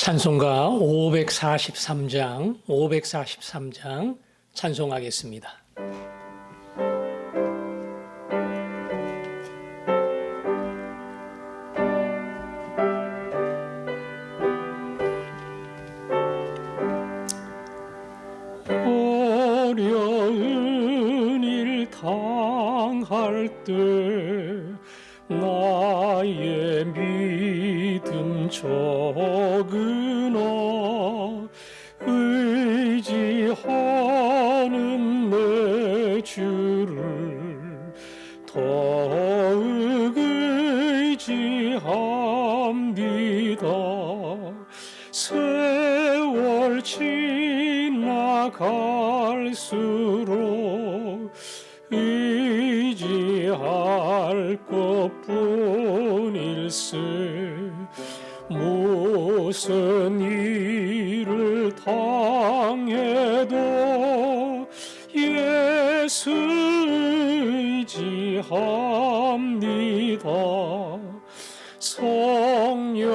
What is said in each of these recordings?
찬송가 543장 찬송하겠습니다. 어려운 일 당할 때 나의 믿음 적으나 의지하는 내 주를 더욱 의지합니다. 세월 지나갈수록 의지할 것뿐일세. 무슨 일을 당해도 예수 의지합니다. 성령께서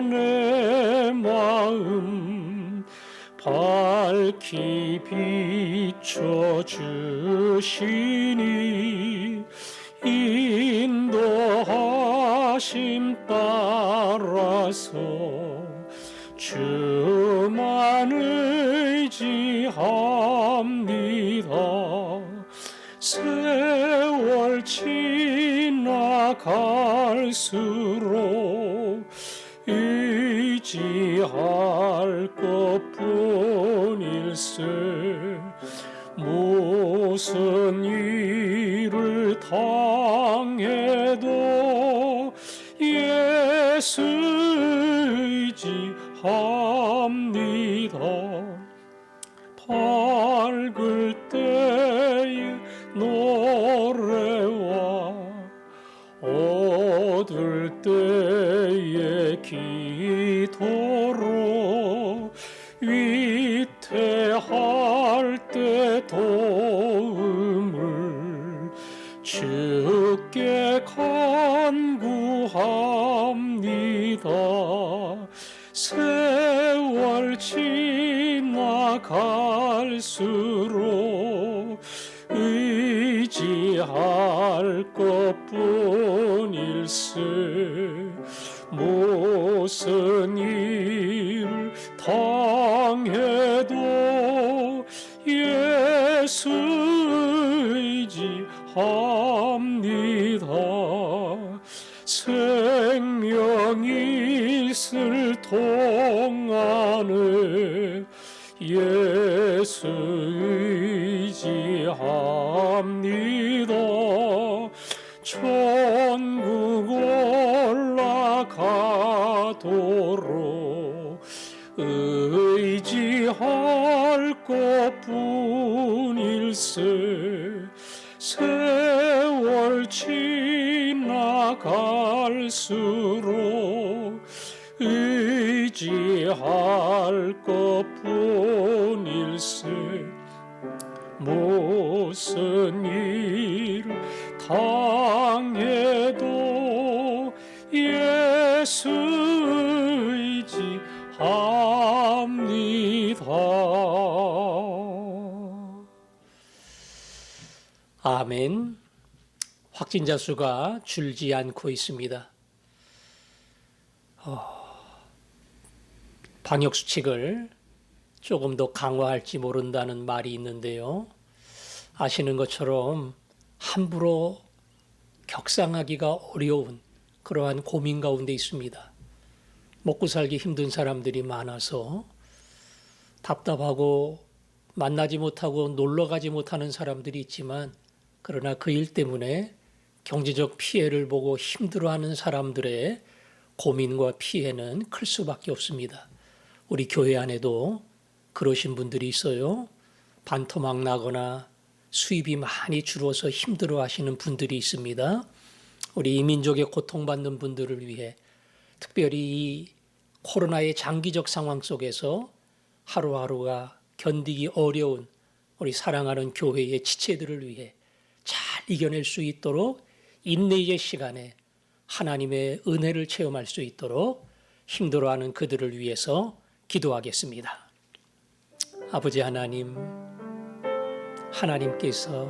내 마음 밝히 비춰주시니 인도하심 따라서 주만 의지합니다. 세월 지나갈수록 의지할 것뿐일세. 무슨 일을 당해도 예수 의지합니다. 밝을 때의 노래와 어두울 때의 기도로 위태할 때 도움을 주께 간구합니다. 세월 지나갈수록 의지할 것뿐일세. 무슨 일을 당해도 예수 의지합니다. 생명이 있을 동안에 예수 의지합니다. 천국 올라가도록 의지할 것뿐일세. 세월 지나갈수록 의지할 것뿐일세. 무슨 일을 당해도 예수 의지합니다. 아멘. 확진자 수가 줄지 않고 있습니다. 방역 수칙을 조금 더 강화할지 모른다는 말이 있는데요. 아시는 것처럼 함부로 격상하기가 어려운 그러한 고민 가운데 있습니다. 먹고 살기 힘든 사람들이 많아서 답답하고 만나지 못하고 놀러 가지 못하는 사람들이 있지만, 그러나 그 일 때문에 경제적 피해를 보고 힘들어하는 사람들의 고민과 피해는 클 수밖에 없습니다. 우리 교회 안에도 그러신 분들이 있어요. 반토막 나거나 수입이 많이 줄어서 힘들어하시는 분들이 있습니다. 우리 이민족의 고통받는 분들을 위해 특별히 이 코로나의 장기적 상황 속에서 하루하루가 견디기 어려운 우리 사랑하는 교회의 지체들을 위해 잘 이겨낼 수 있도록 인내의 시간에 하나님의 은혜를 체험할 수 있도록 힘들어하는 그들을 위해서 기도하겠습니다. 아버지 하나님, 하나님께서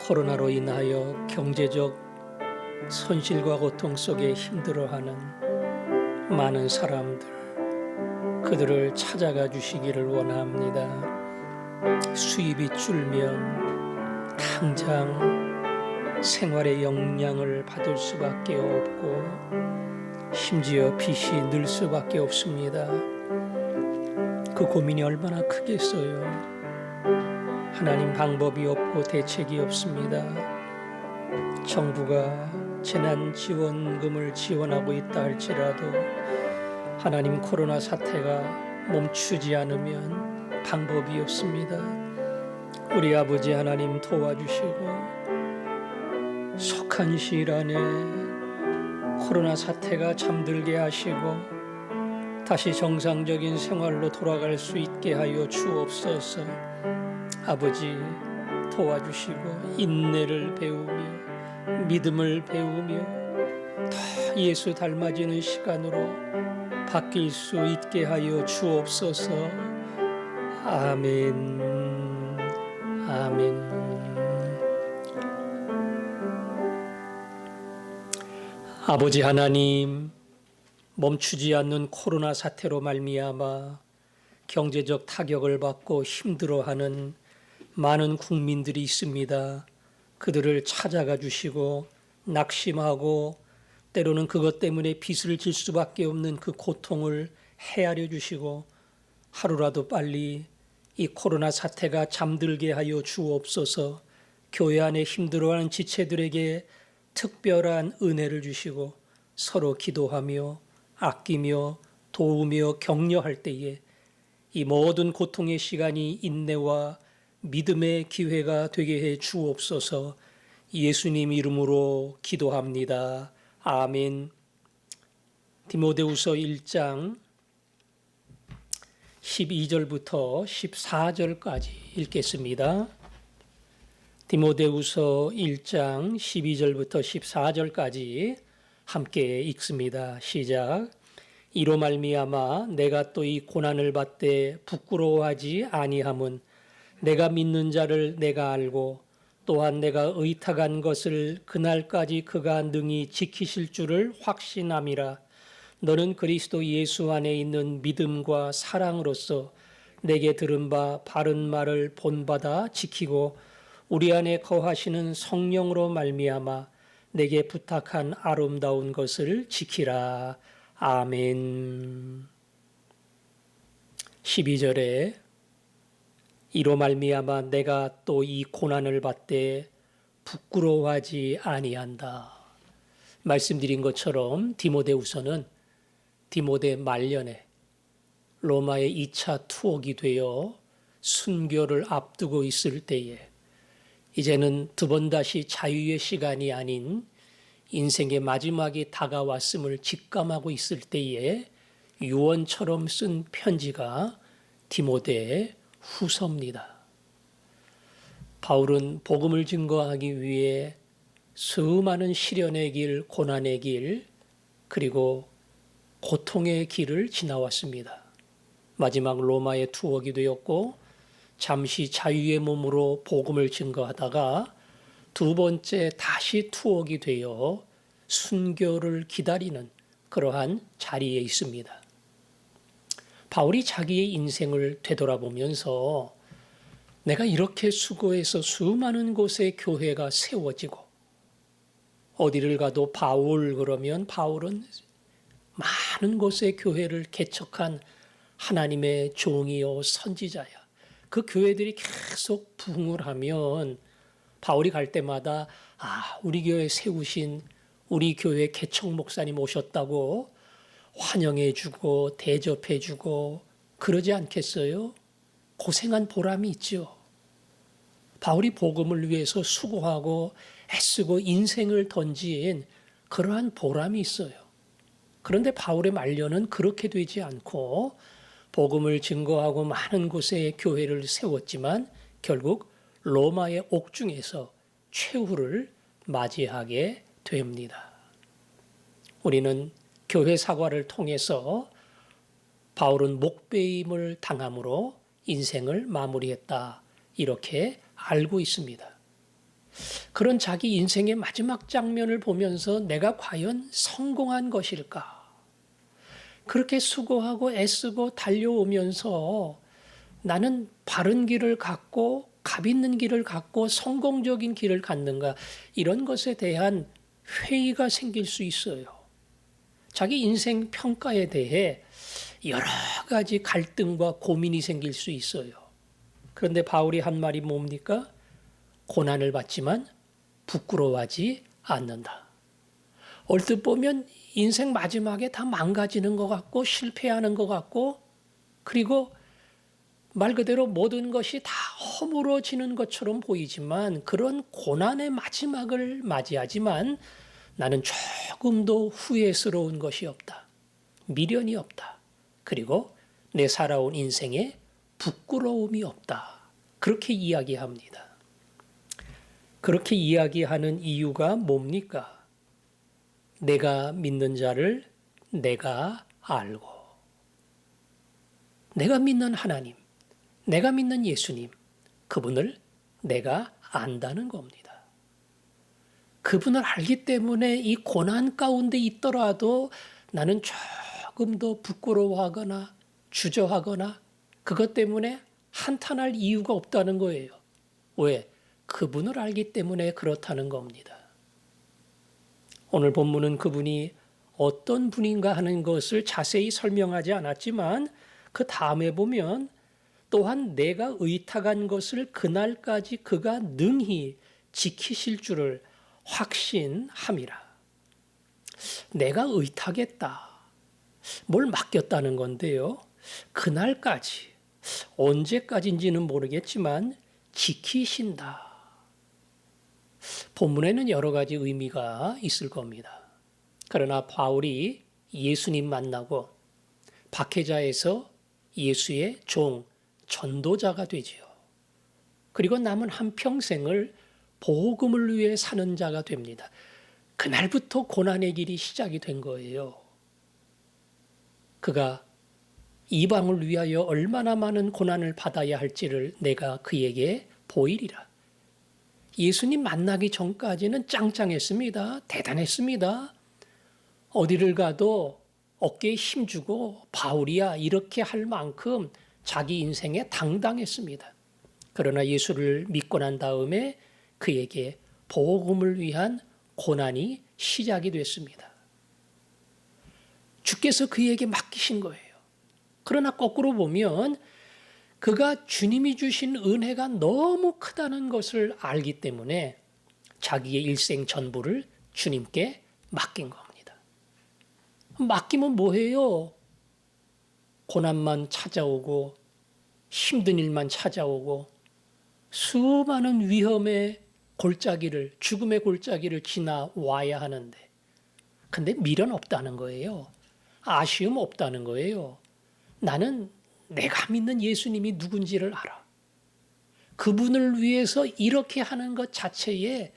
코로나로 인하여 경제적 손실과 고통 속에 힘들어하는 많은 사람들, 그들을 찾아가 주시기를 원합니다. 수입이 줄면 당장 생활의 영향을 받을 수밖에 없고 심지어 빚이 늘 수밖에 없습니다. 그 고민이 얼마나 크겠어요. 하나님, 방법이 없고 대책이 없습니다. 정부가 재난지원금을 지원하고 있다 할지라도 하나님, 코로나 사태가 멈추지 않으면 방법이 없습니다. 우리 아버지 하나님 도와주시고 속한 시일 안에 코로나 사태가 잠들게 하시고 다시 정상적인 생활로 돌아갈 수 있게 하여 주옵소서. 아버지 도와주시고 인내를 배우며 믿음을 배우며 더 예수 닮아지는 시간으로 바뀔 수 있게 하여 주옵소서. 아멘. 아멘. 아버지 하나님, 멈추지 않는 코로나 사태로 말미암아 경제적 타격을 받고 힘들어하는 많은 국민들이 있습니다. 그들을 찾아가 주시고 낙심하고 때로는 그것 때문에 빚을 질 수밖에 없는 그 고통을 헤아려 주시고 하루라도 빨리 이 코로나 사태가 잠들게 하여 주옵소서. 교회 안에 힘들어하는 지체들에게 특별한 은혜를 주시고 서로 기도하며 아끼며 도우며 격려할 때에 이 모든 고통의 시간이 인내와 믿음의 기회가 되게 해 주옵소서. 예수님 이름으로 기도합니다. 아멘. 디모데후서 1장 12절부터 14절까지 읽겠습니다. 디모데후서 1장 12절부터 14절까지 함께 읽습니다. 시작. 이로 말미암아 내가 또 이 고난을 받되 부끄러워하지 아니함은 내가 믿는 자를 내가 알고 또한 내가 의탁한 것을 그날까지 그가 능히 지키실 줄을 확신함이라. 너는 그리스도 예수 안에 있는 믿음과 사랑으로서 내게 들은 바 바른 말을 본받아 지키고 우리 안에 거하시는 성령으로 말미암아 내게 부탁한 아름다운 것을 지키라. 아멘. 12절에 이로 말미암아 내가 또 이 고난을 받되 부끄러워하지 아니한다. 말씀드린 것처럼 디모데후서는 디모데 말년에 로마의 2차 투옥이 되어 순교를 앞두고 있을 때에 이제는 두 번 다시 자유의 시간이 아닌 인생의 마지막이 다가왔음을 직감하고 있을 때에 유언처럼 쓴 편지가 디모데 후서입니다. 바울은 복음을 증거하기 위해 수많은 시련의 길, 고난의 길, 그리고 고통의 길을 지나왔습니다. 마지막 로마의 투옥이 되었고 잠시 자유의 몸으로 복음을 증거하다가 두 번째 다시 투옥이 되어 순교를 기다리는 그러한 자리에 있습니다. 바울이 자기의 인생을 되돌아보면서 내가 이렇게 수고해서 수많은 곳에 교회가 세워지고 어디를 가도 바울 그러면 바울은 많은 곳에 교회를 개척한 하나님의 종이요 선지자야. 그 교회들이 계속 부흥을 하면 바울이 갈 때마다 우리 교회 세우신 우리 교회 개척 목사님 오셨다고 환영해주고 대접해주고 그러지 않겠어요? 고생한 보람이 있죠. 바울이 복음을 위해서 수고하고 애쓰고 인생을 던진 그러한 보람이 있어요. 그런데 바울의 말년은 그렇게 되지 않고 복음을 증거하고 많은 곳에 교회를 세웠지만 결국 로마의 옥중에서 최후를 맞이하게 됩니다. 우리는 교회 사과를 통해서 바울은 목배임을 당함으로 인생을 마무리했다. 이렇게 알고 있습니다. 그런 자기 인생의 마지막 장면을 보면서 내가 과연 성공한 것일까? 그렇게 수고하고 애쓰고 달려오면서 나는 바른 길을 갖고 값 있는 길을 갖고 성공적인 길을 갖는가? 이런 것에 대한 회의가 생길 수 있어요. 자기 인생 평가에 대해 여러 가지 갈등과 고민이 생길 수 있어요. 그런데 바울이 한 말이 뭡니까? 고난을 받지만 부끄러워하지 않는다. 얼뜻 보면 인생 마지막에 다 망가지는 것 같고 실패하는 것 같고 그리고 말 그대로 모든 것이 다 허물어지는 것처럼 보이지만 그런 고난의 마지막을 맞이하지만 나는 조금도 후회스러운 것이 없다. 미련이 없다. 그리고 내 살아온 인생에 부끄러움이 없다. 그렇게 이야기합니다. 그렇게 이야기하는 이유가 뭡니까? 내가 믿는 자를 내가 알고 내가 믿는 하나님, 내가 믿는 예수님, 그분을 내가 안다는 겁니다. 그분을 알기 때문에 이 고난 가운데 있더라도 나는 조금도 부끄러워하거나 주저하거나 그것 때문에 한탄할 이유가 없다는 거예요. 왜? 그분을 알기 때문에 그렇다는 겁니다. 오늘 본문은 그분이 어떤 분인가 하는 것을 자세히 설명하지 않았지만 그 다음에 보면 또한 내가 의탁한 것을 그날까지 그가 능히 지키실 줄을 확신함이라. 내가 의탁했다. 뭘 맡겼다는 건데요. 그날까지 언제까지인지는 모르겠지만 지키신다. 본문에는 여러 가지 의미가 있을 겁니다. 그러나 바울이 예수님 만나고 박해자에서 예수의 종, 전도자가 되지요. 그리고 남은 한평생을 복음을 위해 사는 자가 됩니다. 그날부터 고난의 길이 시작이 된 거예요. 그가 이방을 위하여 얼마나 많은 고난을 받아야 할지를 내가 그에게 보이리라. 예수님 만나기 전까지는 짱짱했습니다. 대단했습니다. 어디를 가도 어깨에 힘주고 바울이야 이렇게 할 만큼 자기 인생에 당당했습니다. 그러나 예수를 믿고 난 다음에 그에게 복음을 위한 고난이 시작이 됐습니다. 주께서 그에게 맡기신 거예요. 그러나 거꾸로 보면 그가 주님이 주신 은혜가 너무 크다는 것을 알기 때문에 자기의 일생 전부를 주님께 맡긴 겁니다. 맡기면 뭐해요? 고난만 찾아오고 힘든 일만 찾아오고 수많은 위험의 골짜기를 죽음의 골짜기를 지나와야 하는데 근데 미련 없다는 거예요. 아쉬움 없다는 거예요. 나는 내가 믿는 예수님이 누군지를 알아. 그분을 위해서 이렇게 하는 것 자체에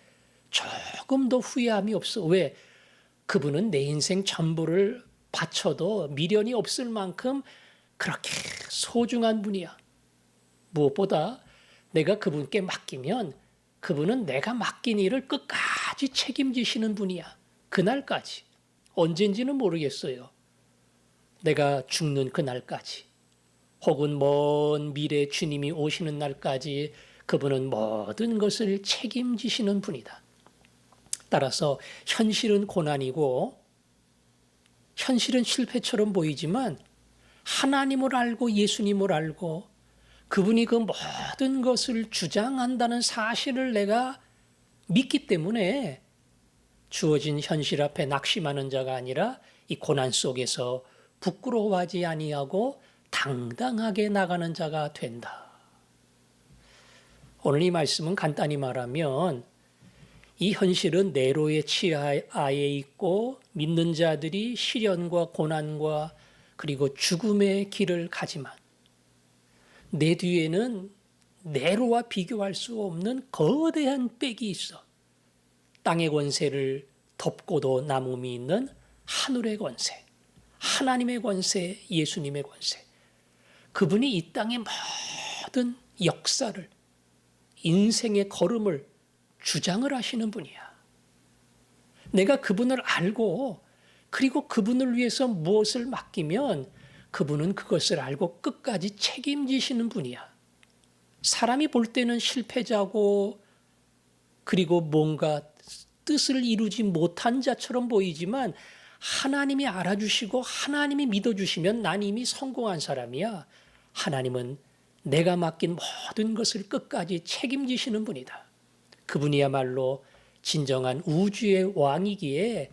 조금도 후회함이 없어. 왜? 그분은 내 인생 전부를 바쳐도 미련이 없을 만큼 그렇게 소중한 분이야. 무엇보다 내가 그분께 맡기면 그분은 내가 맡긴 일을 끝까지 책임지시는 분이야. 그날까지. 언젠지는 모르겠어요. 내가 죽는 그날까지. 혹은 먼 미래 주님이 오시는 날까지 그분은 모든 것을 책임지시는 분이다. 따라서 현실은 고난이고 현실은 실패처럼 보이지만 하나님을 알고 예수님을 알고 그분이 그 모든 것을 주장한다는 사실을 내가 믿기 때문에 주어진 현실 앞에 낙심하는 자가 아니라 이 고난 속에서 부끄러워하지 아니하고 당당하게 나가는 자가 된다. 오늘 이 말씀은 간단히 말하면 이 현실은 네로의 치하에 있고 믿는 자들이 시련과 고난과 그리고 죽음의 길을 가지만 내 뒤에는 네로와 비교할 수 없는 거대한 빽이 있어. 땅의 권세를 덮고도 남음이 있는 하늘의 권세, 하나님의 권세, 예수님의 권세. 그분이 이 땅의 모든 역사를, 인생의 걸음을 주장을 하시는 분이야. 내가 그분을 알고 그리고 그분을 위해서 무엇을 맡기면 그분은 그것을 알고 끝까지 책임지시는 분이야. 사람이 볼 때는 실패자고 그리고 뭔가 뜻을 이루지 못한 자처럼 보이지만 하나님이 알아주시고 하나님이 믿어주시면 난 이미 성공한 사람이야. 하나님은 내가 맡긴 모든 것을 끝까지 책임지시는 분이다. 그분이야말로 진정한 우주의 왕이기에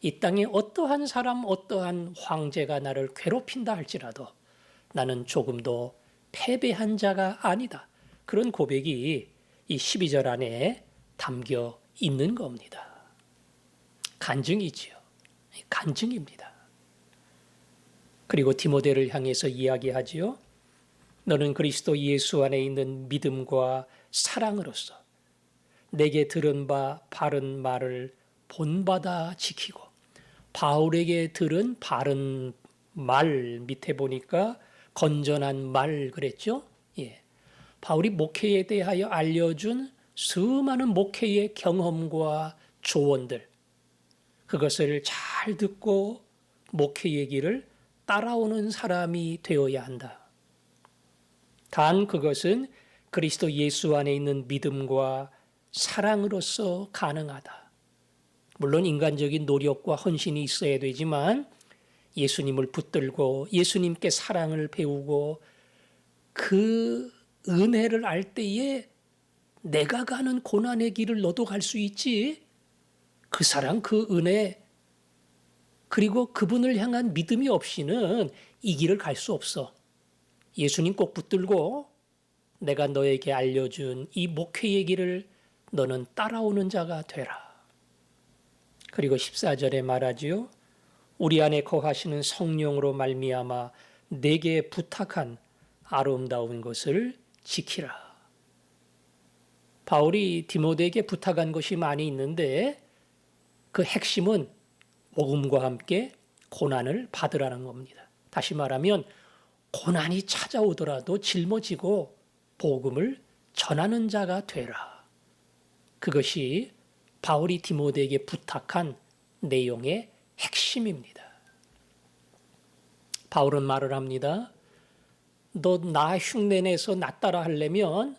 이 땅에 어떠한 사람, 어떠한 황제가 나를 괴롭힌다 할지라도 나는 조금도 패배한 자가 아니다. 그런 고백이 이 12절 안에 담겨 있는 겁니다. 간증이지요. 간증입니다. 그리고 디모데를 향해서 이야기하지요. 너는 그리스도 예수 안에 있는 믿음과 사랑으로서 내게 들은 바 바른 말을 본받아 지키고, 바울에게 들은 바른 말 밑에 보니까 건전한 말 그랬죠. 예. 바울이 목회에 대하여 알려준 수많은 목회의 경험과 조언들, 그것을 잘 듣고 목회 얘기를 따라오는 사람이 되어야 한다. 단 그것은 그리스도 예수 안에 있는 믿음과 사랑으로서 가능하다. 물론 인간적인 노력과 헌신이 있어야 되지만 예수님을 붙들고 예수님께 사랑을 배우고 그 은혜를 알 때에 내가 가는 고난의 길을 너도 갈 수 있지. 그 사랑, 그 은혜, 그리고 그분을 향한 믿음이 없이는 이 길을 갈 수 없어. 예수님 꼭 붙들고 내가 너에게 알려준 이 목회의 길을 너는 따라오는 자가 되라. 그리고 14절에 말하지요. 우리 안에 거하시는 성령으로 말미암아 내게 부탁한 아름다운 것을 지키라. 바울이 디모데에게 부탁한 것이 많이 있는데 그 핵심은 복음과 함께 고난을 받으라는 겁니다. 다시 말하면 고난이 찾아오더라도 짊어지고 복음을 전하는 자가 되라. 그것이 바울이 디모데에게 부탁한 내용의 핵심입니다. 바울은 말을 합니다. 너 나 흉내내서 나 따라 하려면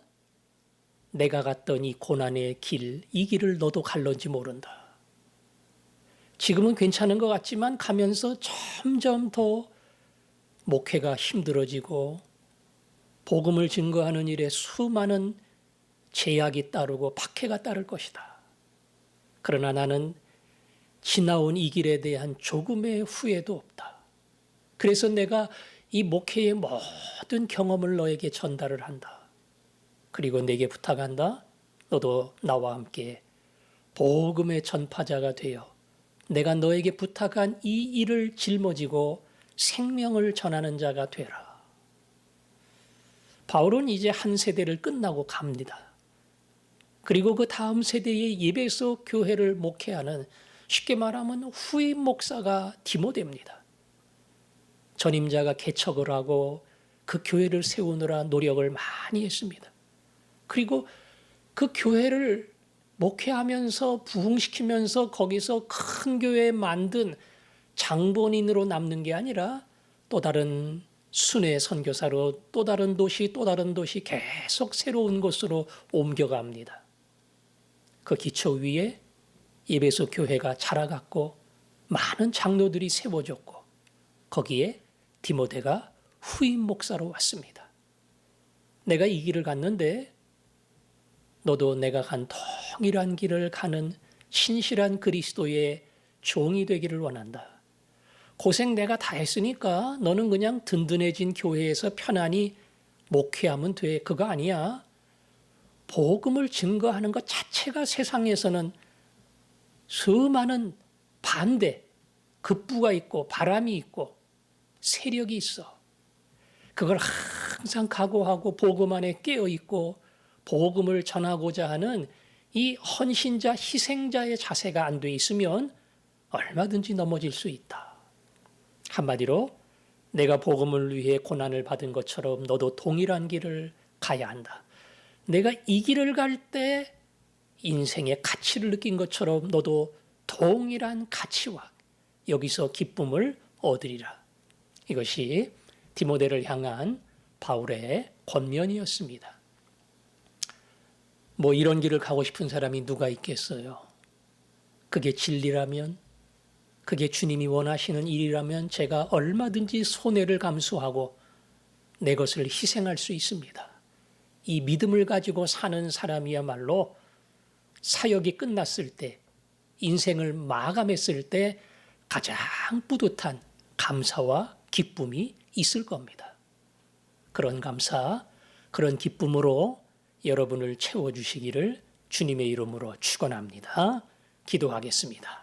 내가 갔던 이 고난의 길, 이 길을 너도 갈런지 모른다. 지금은 괜찮은 것 같지만 가면서 점점 더 목회가 힘들어지고 복음을 증거하는 일에 수많은 제약이 따르고 박해가 따를 것이다. 그러나 나는 지나온 이 길에 대한 조금의 후회도 없다. 그래서 내가 이 목회의 모든 경험을 너에게 전달을 한다. 그리고 내게 부탁한다. 너도 나와 함께 복음의 전파자가 되어 내가 너에게 부탁한 이 일을 짊어지고 생명을 전하는 자가 되라. 바울은 이제 한 세대를 끝나고 갑니다. 그리고 그 다음 세대의 예배소 교회를 목회하는, 쉽게 말하면 후임 목사가 디모데입니다. 전임자가 개척을 하고 그 교회를 세우느라 노력을 많이 했습니다. 그리고 그 교회를 목회하면서 부흥시키면서 거기서 큰 교회 만든 장본인으로 남는 게 아니라 또 다른 순회 선교사로 또 다른 도시 계속 새로운 곳으로 옮겨갑니다. 그 기초 위에 예배소 교회가 자라갔고 많은 장로들이 세워졌고 거기에 디모데가 후임 목사로 왔습니다. 내가 이 길을 갔는데 너도 내가 간 동일한 길을 가는 신실한 그리스도의 종이 되기를 원한다. 고생 내가 다 했으니까 너는 그냥 든든해진 교회에서 편안히 목회하면 돼. 그거 아니야. 복음을 증거하는 것 자체가 세상에서는 수많은 반대, 급부가 있고 바람이 있고 세력이 있어. 그걸 항상 각오하고 복음 안에 깨어있고 복음을 전하고자 하는 이 헌신자, 희생자의 자세가 안 돼 있으면 얼마든지 넘어질 수 있다. 한마디로 내가 복음을 위해 고난을 받은 것처럼 너도 동일한 길을 가야 한다. 내가 이 길을 갈 때 인생의 가치를 느낀 것처럼 너도 동일한 가치와 여기서 기쁨을 얻으리라. 이것이 디모데를 향한 바울의 권면이었습니다. 뭐 이런 길을 가고 싶은 사람이 누가 있겠어요? 그게 진리라면, 그게 주님이 원하시는 일이라면 제가 얼마든지 손해를 감수하고 내 것을 희생할 수 있습니다. 이 믿음을 가지고 사는 사람이야말로 사역이 끝났을 때, 인생을 마감했을 때 가장 뿌듯한 감사와 기쁨이 있을 겁니다. 그런 감사, 그런 기쁨으로 여러분을 채워주시기를 주님의 이름으로 축원합니다. 기도하겠습니다.